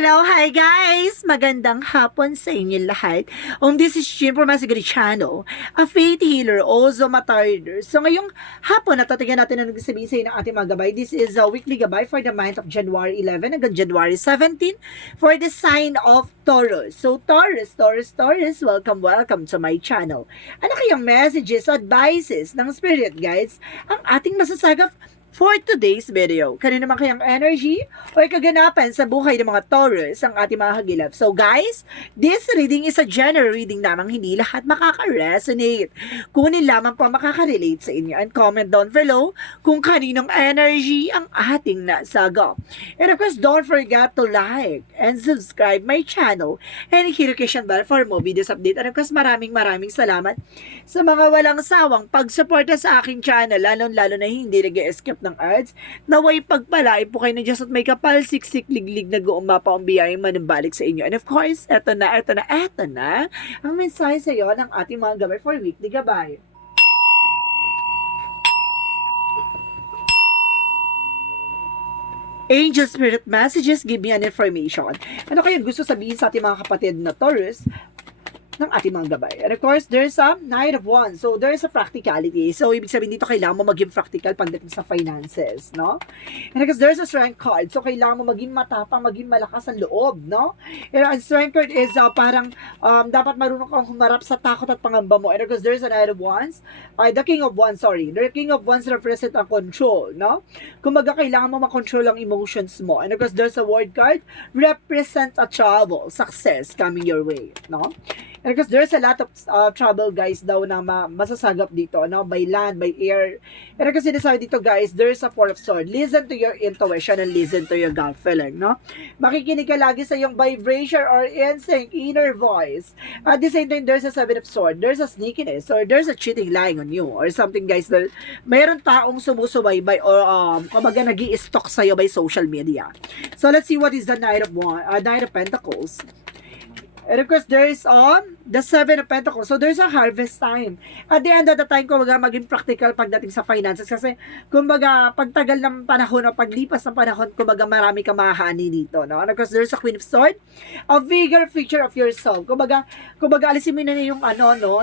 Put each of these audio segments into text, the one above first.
Hello, hi guys! Magandang hapon sa inyo lahat. This is Jim from Masigari Channel, a faith healer, also matarder. So ngayong hapon, natatigan natin ang nagsasabi ng ating mga gabay. This is a weekly gabay for the month of January 11 hanggang January 17 for the sign of Taurus. So Taurus, welcome to my channel. Ano kayang messages, advices ng spirit guides ang ating masasagap for today's video? Kanino naman kayang energy o kaganapan sa buhay ng mga Taurus ang ating mga hagilap? So guys, this reading is a general reading lamang, hindi lahat makaka-resonate. Kunin lamang po makaka-relate sa inyo and comment down below kung kaninong energy ang ating nasagap. And of course, don't forget to like and subscribe my channel and hit notification bell for more videos update. And of course, maraming salamat sa mga walang sawang pagsuporta sa aking channel, lalo na hindi nag-escape ng ads. Naway pagpalain po kayo ng Diyos at may kapal, siksik, liglig na guumapa ang biyayang manumbalik sa inyo. And of course, eto na ang mensahe sa iyo ng ating mga gabay for weekly gabay. Angel Spirit Messages, give me an information. Ano kaya gusto sabihin sa ating mga kapatid na Taurus ng ating mga gabay? And of course, there's a Knight of Wands. So, there's a practicality. So, ibig sabihin dito, kailangan mo maging practical pagdating sa finances, no? And because there's a Strength card. So, kailangan mo maging matapang, maging malakas ang loob, no? And ang Strength card is parang dapat marunong kang humarap sa takot at pangamba mo. And because there's a Knight of Wands, the King of Wands, sorry. The King of Wands represent ang control, no? Kumbaga, kailangan mo makontrol ang emotions mo. And because there's a World card, represent a travel, success coming your way, no? And because there's a lot of trouble guys daw na masasagap dito, no? By land, by air. And kasi sinasabi dito guys, there's a Four of Swords. Listen to your intuition and listen to your gut feeling, no? Makikinig ka lagi sa yung vibration or instinct, inner voice. At the same time, there's a Seven of Swords. There's a sneakiness or there's a cheating lying on you or something guys. Mayroon taong sumusubaybay or kumbaga nag-i-stalk sa'yo by social media. So let's see what is the Knight of Pentacles. And of course, there is the Seven of Pentacles. So, there's a harvest time. At the end of the time, kumbaga, maging practical pagdating sa finances. Kasi, kumbaga, pagtagal ng panahon o paglipas ng panahon, kumbaga, marami kang mahahani dito, no? And of course, there's a Queen of Swords. A bigger picture of yourself. Kumbaga, alisin mo na yung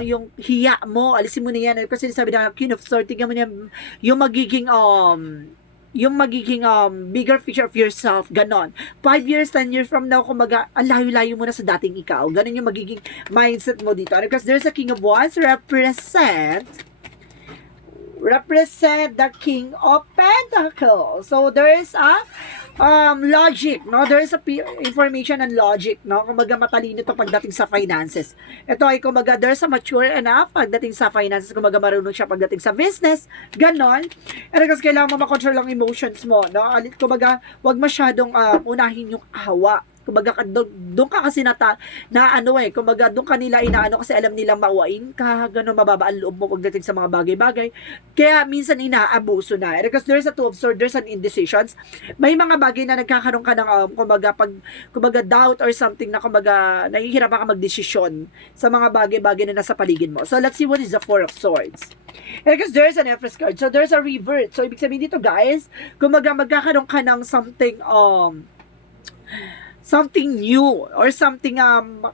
yung hiya mo. Alisin mo na yan. Kasi sabi na, Queen of Swords, tingnan mo na yung magiging, bigger picture of yourself, ganon. 5 years, 10 years from now, kumaga, ang layo-layo mo na sa dating ikaw. Ganon yung magiging mindset mo dito. Because there's a King of Wands, represent the King of Pentacles. So, there is a logic, no? There is a information and logic, no? Kumaga matalino ito pagdating sa finances. Ito ay kumaga there's a mature enough pagdating sa finances, kumaga marunong siya pagdating sa business, ganon. And kasi kailangan mo makontrol ang emotions mo, no? Kumaga, wag masyadong unahin yung awa. Kumbaga, doon ka kasi kumbaga, doon ka nila inaano kasi alam nilang mauwain ka, gano'n, mababa ang loob mo pagdating sa mga bagay-bagay. Kaya, minsan inaabuso na. Because there's a Two of Swords, there's an indecisions. May mga bagay na nagkakaroon ka ng, kumbaga, doubt or something na, kumbaga, nahihirapan ka magdesisyon sa mga bagay-bagay na nasa paligid mo. So, let's see what is the Four of Swords. And because there's an Empress card, so there's a revert. So, ibig sabihin dito, guys, kumbaga, magkakaroon ka ng something new or something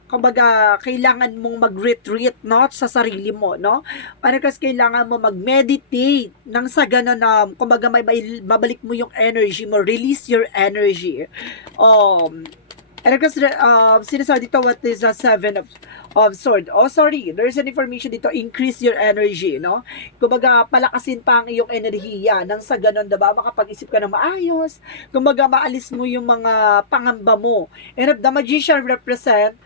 kumbaga kailangan mong mag-retreat, no, sa sarili mo, no? Ano kasi kailangan mo mag-meditate nang sa ganun kumbaga babalik mo yung energy mo, release your energy. And kasi sinasabi dito what is the Seven of Swords. Oh, sorry. There's an information dito. Increase your energy, no? Kumbaga, palakasin pa ang iyong enerhiya. Nang sa ganun, diba? Makapag-isip ka ng maayos. Kumbaga, maalis mo yung mga pangamba mo. And if the Magician represent,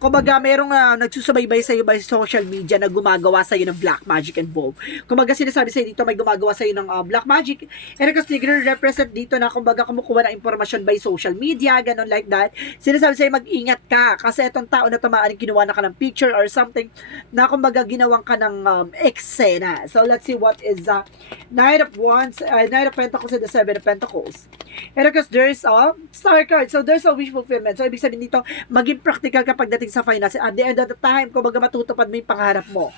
kumbaga, merong nagsusubaybay sa'yo by social media na gumagawa sa'yo ng black magic involved. Kumbaga, sinasabi sa'yo dito, may gumagawa sa'yo ng black magic. And kasi represent dito na, kumbaga, kumukuha ng impormasyon by social media, ganun like that. Sinasabi sa'yo, mag-ingat ka. Kasi itong tao na tumaan kinuha na ka ng picture or something na kumbaga ginawang ka ng eksena. So, let's see what is the Knight of Wands, Knight of Pentacles and the Seven of Pentacles. And because there's a Star card, so there's a wish fulfillment. So, ibig sabihin dito, maging practical ka pagdating sa finance. At the end of the time, kumbaga matutupad mo yung pangarap mo.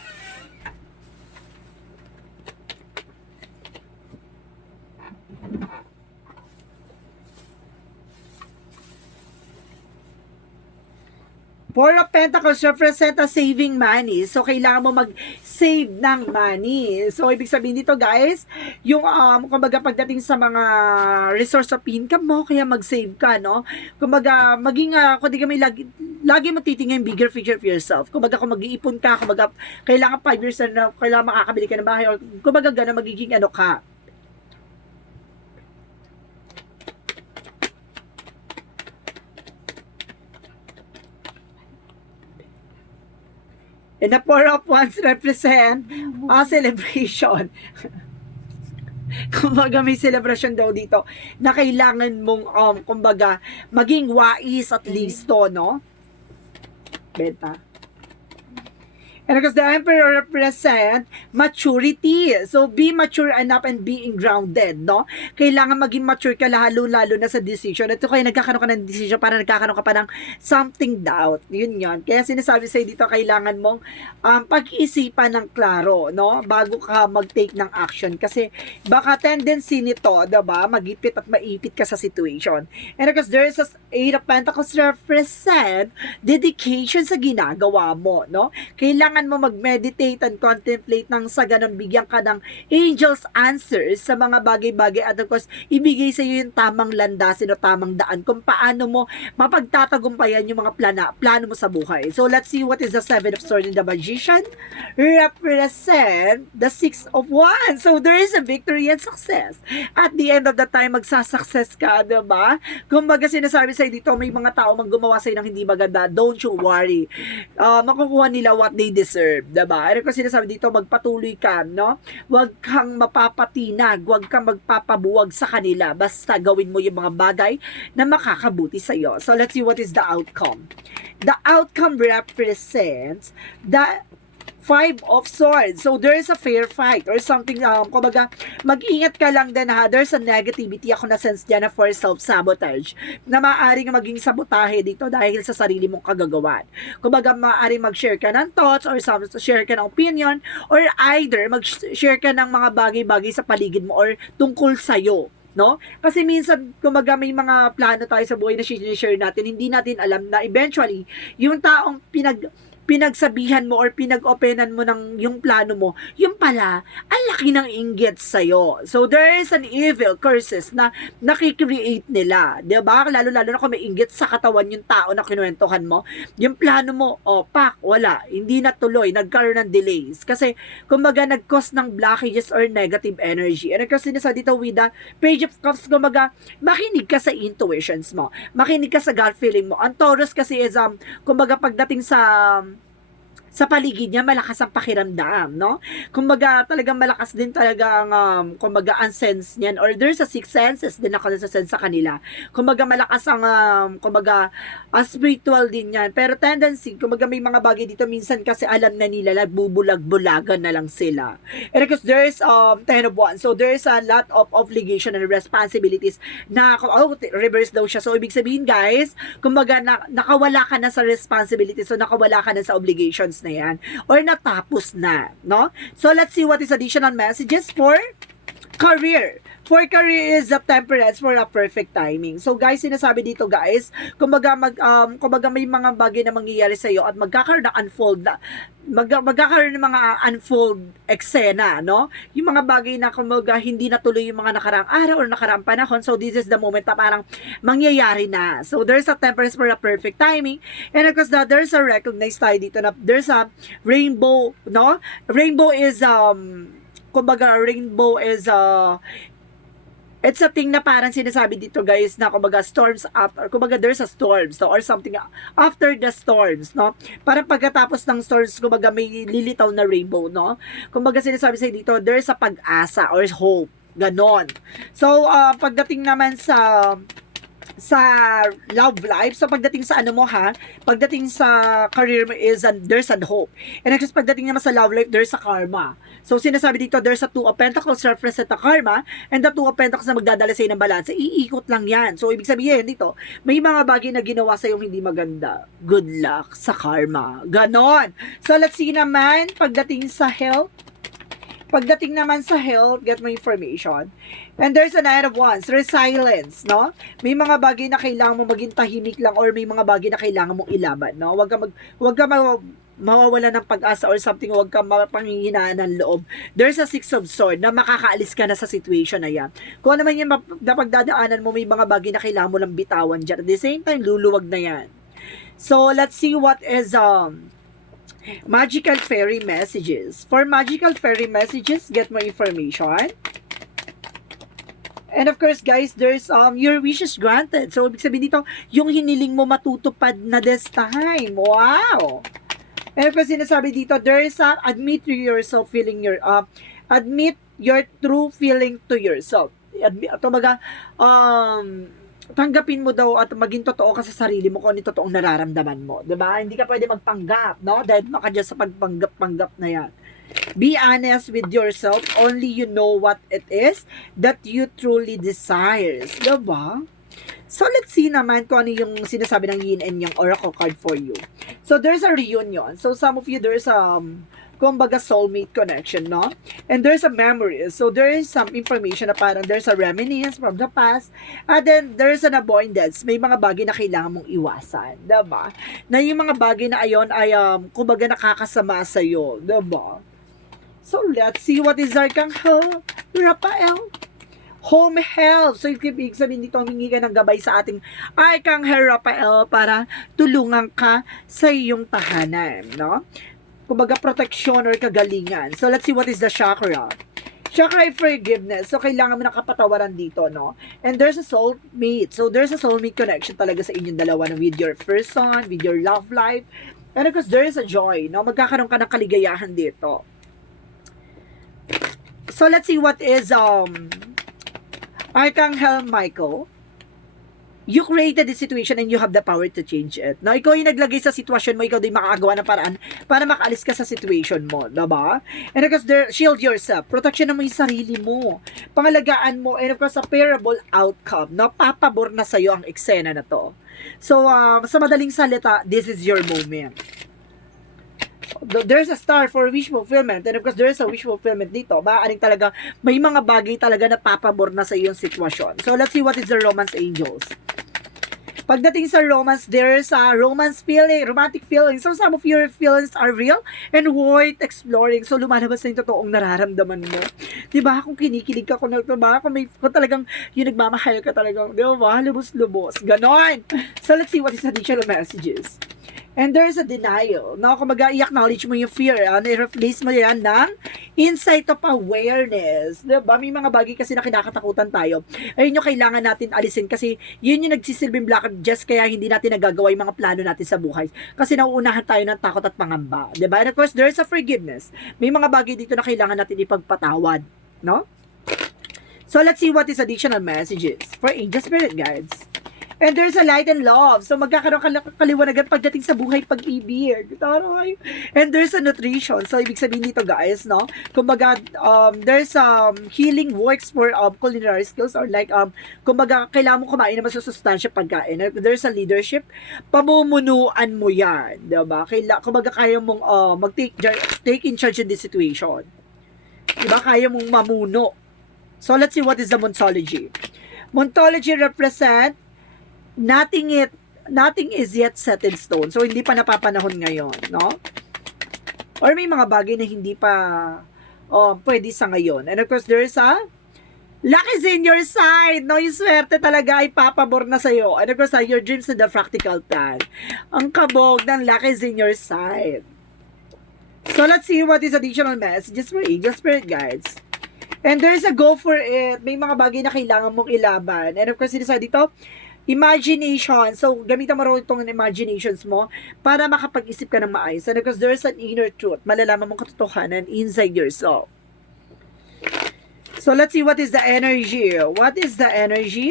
Four of Pentacles represent a saving money. So, kailangan mo mag-save ng money. So, ibig sabihin dito, guys, yung, kumbaga, pagdating sa mga resource of income mo, kaya mag-save ka, no? Kumbaga, maging, kung di ka may lagi mo titingin bigger picture for yourself. Kumbaga, kung mag-iipon ka, kumbaga, kailangan 5 years na, kailangan makakabili ka ng bahay, or kumbaga, gano'n, magiging ano ka. And the Four of Wands represent a celebration. Kumbaga may celebration daw dito na kailangan mong, kumbaga, maging wais at least to, no? Beta. And because the Emperor represent maturity. So, be mature enough and being grounded, no? Kailangan maging mature ka lalo na sa decision. Ito kaya nagkakaroon ka ng decision para nagkakaroon ka pa ng something doubt. Yun yun. Kaya sinasabi sa'yo dito, kailangan mong pag-isipan ng klaro, no? Bago ka mag-take ng action. Kasi baka tendency nito, diba? Magipit at maipit ka sa situation. And because there is a Eight of Pentacles represent dedication sa ginagawa mo, no? Kailangan mo mag-meditate and contemplate nang sa ganun bigyan ka ng angels answers sa mga bagay-bagay at of course, ibigay sa iyo yung tamang landasin o tamang daan kung paano mo mapagtatagumpayan yung mga plano mo sa buhay. So, let's see what is the Seven of Swords in the Magician. Represent the Six of Wands. So, there is a victory and success. At the end of the time, magsasuccess ka, diba? Kung baga sinasabi sa'yo dito, may mga tao gumawa sa'yo ng hindi maganda, don't you worry. Makukuha nila what they deserve, diba? Ano ko sinasabi dito, magpatuloy ka, no? Huwag kang mapapatinag, huwag kang magpapabuwag sa kanila, basta gawin mo yung mga bagay na makakabuti sa'yo. So, let's see what is the outcome. The outcome represents the Five of Swords. So, there is a fair fight or something, kumbaga, mag-ingat ka lang din ha, there's a negativity ako na sense dyan na for self-sabotage na maaaring maging sabotahe dito dahil sa sarili mong kagagawan. Kumbaga, maaaring mag-share ka ng thoughts or share ka ng opinion or either mag-share ka ng mga bagay-bagay sa paligid mo or tungkol sa'yo. No? Kasi minsan, kumaga may mga plano tayo sa buhay na share natin, hindi natin alam na eventually, yung taong pinagsabihan mo or pinag-openan mo ng yung plano mo, yung pala, ang laki ng inggit sa'yo. So, there is an evil curses na nakikreate nila. Diba? Lalo-lalo na kung may inggit sa katawan yung tao na kinuwentohan mo. Yung plano mo, wala. Hindi natuloy. Nagkaroon ng delays. Kasi, kumbaga, nag-cause ng blockages or negative energy. And kasi nasa dito with the Page of Cups, kumbaga, makinig ka sa intuitions mo. Makinig ka sa gut feeling mo. Ang Taurus kasi is, kumbaga, pagdating sa paligid niya, malakas ang pakiramdam, no? Kumbaga, talagang malakas din talaga ang, kumbaga, ang sense niyan. Or there's a sixth senses din ako sa sense sa kanila. Kumbaga, malakas ang, kumbaga, spiritual din yan. Pero tendency, kumbaga, may mga bagay dito, minsan kasi alam na nila, nagbubulag-bulagan na lang sila. And because there's, Ten of Wands. So, there's a lot of obligation and responsibilities na, reverse daw siya. So, ibig sabihin, guys, kumbaga, nakawala ka na sa responsibilities. So, nakawala ka na sa obligations na yan or natapos na, no? So, let's see what is additional messages for career. For career is the temperance for a perfect timing. So, guys, sinasabi dito, guys, kumbaga, kumbaga may mga bagay na mangyayari sa iyo at magkakaroon ng magkakaroon ng mga unfold eksena, no? Yung mga bagay na kumbaga hindi natuloy yung mga nakaraang araw or nakaraang panahon. So, this is the moment na parang mangyayari na. So, there's a temperance for a perfect timing. And of course, there's a recognized tayo dito na there's a rainbow, no? Rainbow is, kumbaga, rainbow is, it's a thing na parang sinasabi dito, guys, na kumbaga storms after, kumbaga there's a storm, so, or something after the storms, no? Parang pagkatapos ng storms, kumbaga may lilitaw na rainbow, no? Kumbaga sinasabi sa'yo dito, there's a pag-asa or hope, ganon. So, pagdating naman sa love life, so pagdating sa ano mo pagdating sa career mo is there's a hope. And actually, pagdating naman sa love life, there's a karma. So, sinasabi dito, there's a Two of Pentacles represent the karma and the Two of Pentacles na magdadala sa'yo ng balance. Iikot lang yan. So, ibig sabihin dito, may mga bagay na ginawa sa'yo hindi maganda. Good luck sa karma. Ganon. So, let's see naman, pagdating sa health. Pagdating naman sa health, get more information. And there's a Knight of Wands, resilience, no? May mga bagay na kailangan mo maging tahimik lang or may mga bagay na kailangan mong ilaban, no? Huwag ka mawawala ng pag-asa or something, huwag ka mapanghihinaan ng loob. There's a Six of Swords na makakaalis ka na sa situation na yan. Kung ano man yung napagdadaanan mo, may mga bagay na kailangan mo lang bitawan dyan. At the same time, luluwag na yan. So, let's see what is magical fairy messages. For magical fairy messages, get more information. And of course, guys, there's your wishes granted. So, ibig sabihin dito, yung hiniling mo matutupad na this time. Wow! And of course, sinasabi dito, there's admit to yourself feeling admit your true feeling to yourself. Tanggapin mo daw at maging totoo ka sa sarili mo kung ano yung totoong nararamdaman mo. Diba? Hindi ka pwede magpanggap, no? Dahil baka dyan sa pagpanggap-panggap na yan. Be honest with yourself. Only you know what it is that you truly desires. Diba? So, let's see naman kung ano yung sinasabi ng yin and yang oracle card for you. So, there's a reunion. So, some of you, there's kumbaga soulmate connection, no? And there's a memory. So, there is some information na parang there's a reminiscence from the past. And then, there's an avoidance. May mga bagay na kailangan mong iwasan. Diba? Na yung mga bagay na ayon ay, kumbaga nakakasama sa'yo. Diba? So, let's see what is Archangel Raphael. Home health. So, ibig sabihin dito, humingi ka ng gabay sa ating Archangel Raphael para tulungan ka sa iyong tahanan, no? Kumbaga, protection or kagalingan. So, let's see what is the chakra. Chakra ay forgiveness. So, kailangan mo ng kapatawaran dito, no? And there's a soulmate. So, there's a soulmate connection talaga sa inyong dalawa na with your person, with your love life. And of course, there is a joy, no? Magkakaroon ka ng kaligayahan dito. So, let's see what is Archangel Michael. You created the situation and you have the power to change it. No, ikaw yung naglagay sa sitwasyon mo, ikaw din makakagawa ng paraan para makaalis ka sa situation mo, diba? And of course, shield yourself. Protection mo yung sarili mo. Pangalagaan mo, and of course, a favorable outcome. No, papabor na sa'yo ang eksena na to. So, sa madaling salita, this is your moment. There's a star for wish fulfillment, and of course, there's a wish fulfillment dito. Maaaring talaga, may mga bagay talaga na papabor na sa iyong sitwasyon. So, let's see what is the romance angels. Pagdating sa romance, there's a romance feeling, romantic feeling. So, some of your feelings are real and worth exploring. So, lumalabas na yung totoong nararamdaman mo. Diba? Kung kinikilig ka, kung talagang yung nagmamahal ka talagang, diba? Lubos-lubos. Ganon. So, let's see what is additional messages. And there's a denial. No, kung mag-i-acknowledge mo yung fear, i-replace mo yan ng insight of awareness. Diba? May mga bagay kasi na kinakatakutan tayo. Ayun yung kailangan natin alisin kasi yun yung nagsisilbing blocker just kaya hindi natin nagagawa yung mga plano natin sa buhay. Kasi nauunahan tayo ng takot at pangamba. Diba? And of course, there's a forgiveness. May mga bagay dito na kailangan natin ipagpatawad. No? So, let's see what is additional messages for angel spirit guides. And there's a light and love. So, magkakaroon kaliwanagan pagdating sa buhay pag-ibig. Taray. And there's a nutrition. So, ibig sabihin dito, guys, no? Kumbaga, there's healing works for culinary skills or like, kumbaga, kailangan mo kumain naman sa sustansya pagkain. There's a leadership. Pamumunuan mo yan. Diba? Kumbaga, kaya mong take in charge in this situation. Diba? Kaya mong mamuno. So, let's see what is the Moontology. Moontology represent nothing is yet set in stone. So, hindi pa napapanahon ngayon, no? Or may mga bagay na hindi pa pwede sa ngayon. And of course, there's a luck is in your side, no? Yung swerte talaga ay papabor na sa'yo. And of course, your dreams in the practical plan. Ang kabog ng luck is in your side. So, let's see what is additional messages for angel spirit guides. And there's a go for it. May mga bagay na kailangan mong ilaban. And of course, sinasabi dito, imagination. So, gamitan mo rin itong imaginations mo para makapag-isip ka ng maayos. And because there's an inner truth, malalaman mong katotohanan inside yourself. So, let's see what is the energy. What is the energy?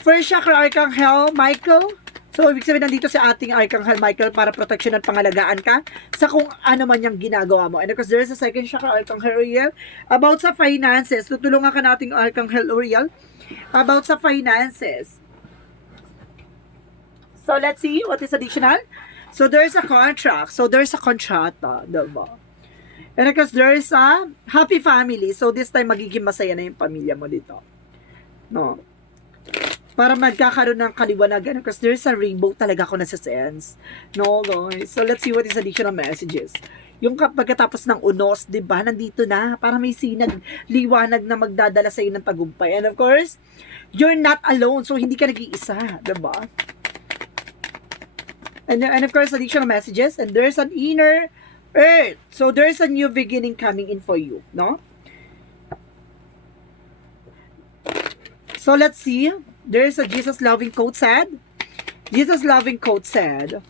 First chakra, Archangel Michael. So, ibig sabihin nandito si ating Archangel Michael para protection at pangalagaan ka sa kung ano man yung ginagawa mo. And because there's a second chakra, Archangel Uriel, about sa finances. Tutulungan ka nating Archangel Uriel about sa finances. So, let's see what is additional. So, there's a contract. So, there's a kontrata. Diba? And because there is a happy family, so this time magiging masaya na yung pamilya mo dito. No? Para magkakaroon ng kaliwanagan because there's a rainbow talaga ako nasa-sense. No, guys? So, let's see what is additional messages. Yung pagkatapos ng unos, di ba, nandito na, para may sinag, liwanag na magdadala sa iyo ng tagumpay. And of course, you're not alone. So, hindi ka nag-iisa, di ba? And of course, additional messages. And there's an inner earth. So, there's a new beginning coming in for you, no? So, let's see. There's a Jesus loving quote said. Jesus loving quote said,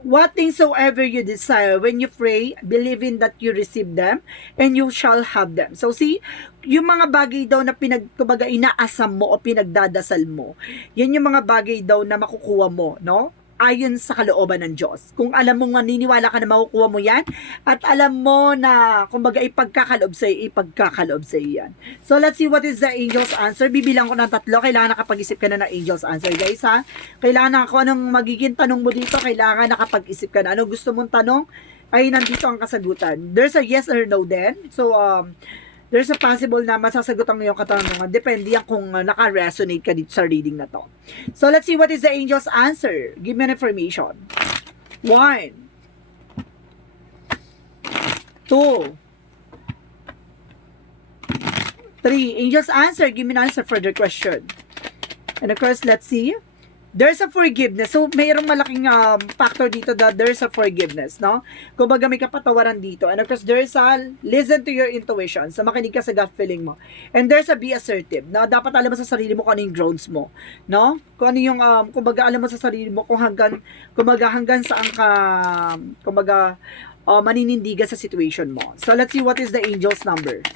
what things soever you desire, when you pray, believing that you receive them, and you shall have them. So see, yung mga bagay daw na kumbaga inaasam mo o pinagdadasal mo, yan yung mga bagay daw na makukuha mo, no? Ayon sa kalooban ng Diyos. Kung alam mo, naniniwala ka na makukuha mo yan, at alam mo na, kumbaga, ipagkakaloob sa iyo yan. So, let's see what is the angel's answer. Bibilang ko ng 3. Kailangan nakapag-isip ka na ng angel's answer, guys, ha? Kailangan na kung anong magiging tanong mo dito, kailangan nakapag-isip ka na. Ano gusto mong tanong, ay nandito ang kasagutan. There's a yes or no then. So, there's a possible na masasagutan mo yung katanungan. Depende yan kung naka-resonate ka dito sa reading na to. So, let's see what is the angel's answer. Give me an information. 1, 2, 3. Angel's answer. Give me an answer for the question. And of course, let's see. There's a forgiveness. So, mayroong malaking factor dito that there's a forgiveness, no? Kumbaga may kapatawaran dito. And of course, there's a listen to your intuition. So, makinig ka sa gut feeling mo. And there's a be assertive. Na dapat alam mo sa sarili mo kung ano yung grounds mo, no? Kung ano yung, kumbaga alam mo sa sarili mo kung hanggang saan ka, kumbaga, maninindigan sa situation mo. So, let's see what is the angel's number.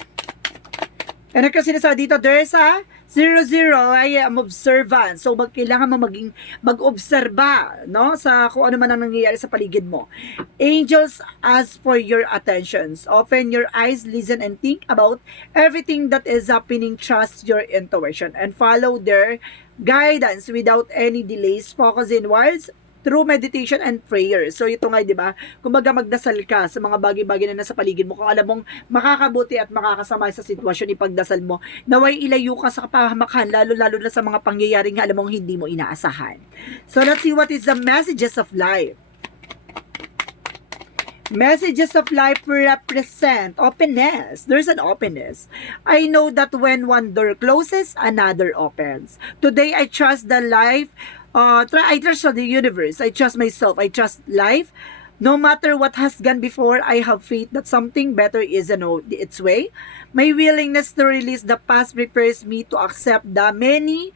And of course, sinasabi dito, there's a 00, I am observant. So, kailangan mo mag-obserba, no? Sa kung ano man ang nangyayari sa paligid mo. Angels ask for your attentions. Open your eyes, listen, and think about everything that is happening. Trust your intuition and follow their guidance without any delays. Focus inwards through meditation and prayer. So, ito nga, di ba? Kumbaga, magdasal ka sa mga bagay-bagay na nasa paligid mo. Kung alam mong makakabuti at makakasama sa sitwasyon, ipagdasal mo, naway ilayo ka sa kapahamakan, lalo-lalo na sa mga pangyayaring alam mong hindi mo inaasahan. So, let's see what is the messages of life. Messages of life represent openness. There's an openness. I know that when one door closes, another opens. Today, I trust the life. I trust the universe. I trust myself. I trust life. No matter what has gone before, I have faith that something better is on its way. My willingness to release the past prepares me to accept the many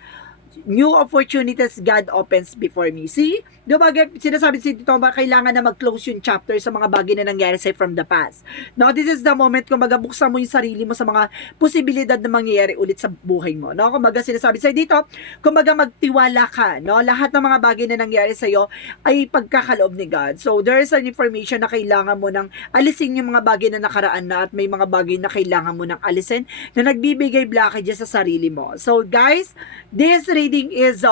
new opportunities God opens before me. See? Diba, sinasabi dito ba kailangan na mag-close yung chapter sa mga bagay na nangyari sa'yo from the past. No, this is the moment kung buksan mo yung sarili mo sa mga posibilidad na mangyayari ulit sa buhay mo. No, kung sinasabi sa'yo dito, kung magtiwala ka, no, lahat ng mga bagay na nangyari sa'yo ay pagkakaloob ni God. So, there is an information na kailangan mo nang alisin yung mga bagay na nakaraan na at may mga bagay na kailangan mo nang alisin na nagbibigay blockages sa sarili mo. So, guys, this reading is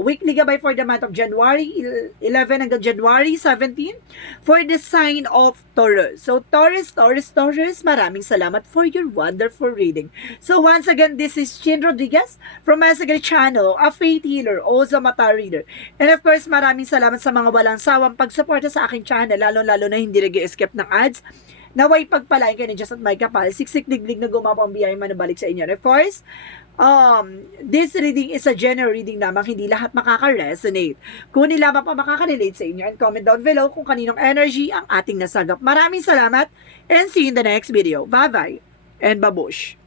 weekly gabay for the month of January 11 hanggang January 17 for the sign of Taurus. So, Taurus, maraming salamat for your wonderful reading. So, once again, this is Chin Rodriguez from Masagal Channel, a faith healer, also mata reader. And of course, maraming salamat sa mga walang sawang pagsuporta sa aking channel, lalo-lalo na hindi nag-escape ng ads. Naway pagpalain kayo ni Diyos at may kapal, siksik diglig na gumapang biyay manabalik sa inyo. And of course, this reading is a general reading lamang, hindi lahat makaka-resonate. Kung nila pa makaka-relate sa inyo, and comment down below kung kaninong energy ang ating nasagap. Maraming salamat and see you in the next video. Bye-bye and babush!